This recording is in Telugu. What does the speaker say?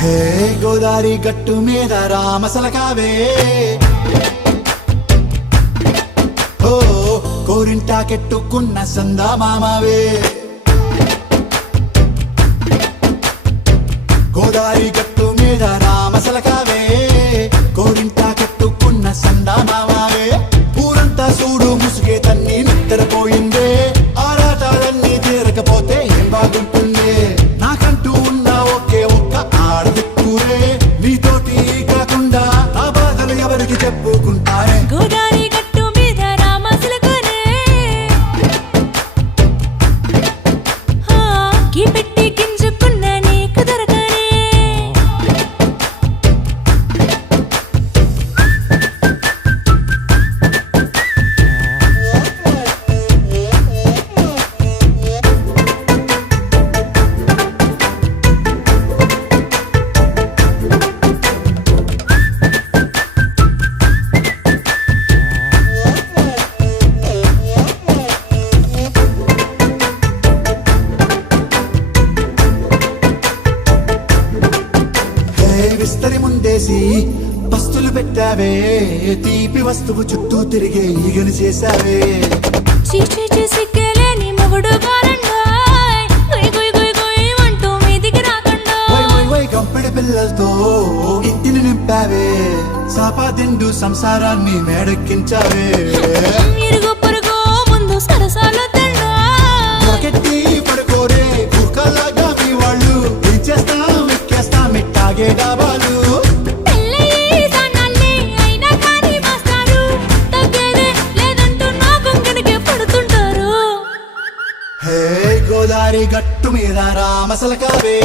హే గోదారి గట్టు మీద రామసలకావే ఓ కోరింటాకెట్టుకున్న సందా మామావే గోదారి గట్టు మీద రామసలకావే కోరింటాకెట్టుకున్న సందా మామావే ఊరంతా చూడు ముసుగే తన్ని నిద్రపోయిందే ఆరాటాలన్నీ తీరకపోతే ఏం బాగుంటుంది నాకంటూ ఉన్న ఒకే ఒక్క ఆడదిక్కురే నీతోటి కాకుండా నా బాధలు ఎవరికి చెప్పుకుంటారే గోదారి గట్టు మీద రామసలకానే కి పెట్టి గింజుకున్న నీకు దొరకనే విస్తరి ముందేసి పస్తులు పెట్టావే తీపి వస్తువు చుట్టూ తిరిగే ఈగలు చేశావే చీచీ చేసి కేలేని మొగుడు కారండాయ్ గుయ్ గుయ్ గుయ్ గుయ్ అంటూ మీదికి రాకండా వై వై వై గంపెడి పిల్లలతో ఇంటిని నింపావే సాపాదిండు సంసారాన్ని మేడెక్కించావే ఇరుగు పొరుగు ముందు సరసాలు తండా పొరకెట్టి పడుకోరే కుక్కలాగా మీ వాళ్ళు ఏం చేస్తాం ఎక్కేస్తాం ఇట్టాగే డాబాలు పెళ్ళయి దానాల్ని అయినా కానీ మాస్తారు తగ్గేదే లేదంటూ నా కొంగనికే పడుతుంటారు హే గోదారి గట్టు మీద రామసలకావే